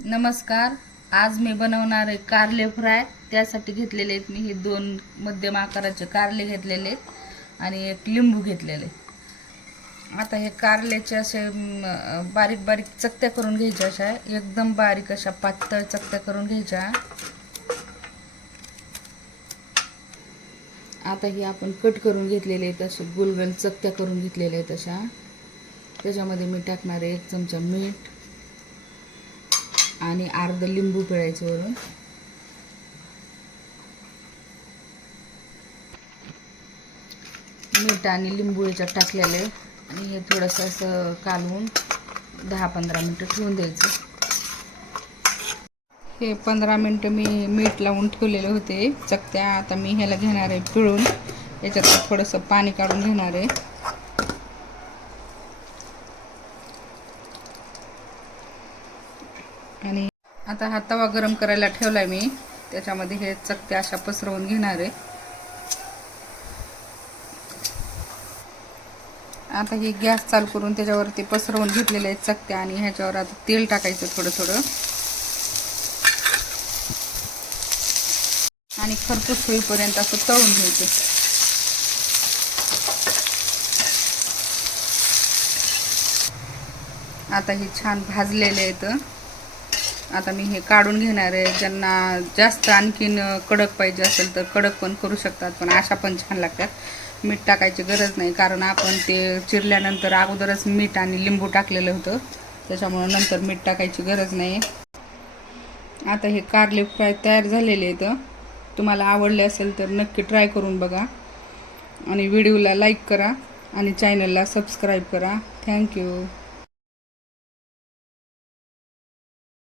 नमस्कार. आज मी बनवणार आहे कारले फ्राय. त्यासाठी घेतलेले आहेत मी हे 2 मध्यम आकाराचे कारले घेतलेले आहेत आणि एक लिंबू घेतलेले. आता हे कारल्याचे असे बारीक बारीक चकत्या करून घ्यायच्या, अशा एकदम बारीक अशा पातळ चकत्या करून घ्यायच्या. आता हे आपण कट करून घेतलेले आहेत, असे गोलगोल चकत्या करून घेतलेल्या आहेत अशा. त्याच्यामध्ये मी टाकणार आहे 1 चमचा मीठ आणि अर्ध लिंबू पिळायचं वरून. मीठ आणि लिंबू याच्यात टाकलेले आणि हे थोडंसं असं कालवून 10-15 मिनटं ठेवून द्यायचं. हे 15 मिनटं मी मीठ लावून ठेवलेले होते चकत्या. आता मी ह्याला घेणार आहे पिळून. याच्यात थोडंसं पाणी काढून घेणार आहे. आणि आता हा तवा गरम करायला ठेवलाय मी. त्याच्यामध्ये हे चकत्या अशा पसरवून घेणार आहे. आता हे गॅस चालू करून त्याच्यावरती पसरवून घेतलेले आहेत चकत्या आणि ह्याच्यावर आता तेल टाकायचं थोडं थोडं आणि खरपूस होईपर्यंत असं तळून घ्यायचं. आता हे छान भाजलेले आहेत. आता मी हे काढून घेणार आहे. ज्यांना जास्त आणखीन कडक पाहिजे असेल तर कडक पण करू शकतात, पण अशा पण छान लागतात. मीठ टाकायची गरज नाही, कारण आपण ते चिरल्यानंतर अगोदरच मीठ आणि लिंबू टाकलेलं होतं, त्याच्यामुळे नंतर मीठ टाकायची गरज नाही. आता हे कारले फ्राय तयार झालेले आहेत. तुम्हाला आवडले असेल तर नक्की ट्राय करून बघा आणि व्हिडिओला लाईक करा आणि चॅनलला सबस्क्राईब करा. थँक्यू.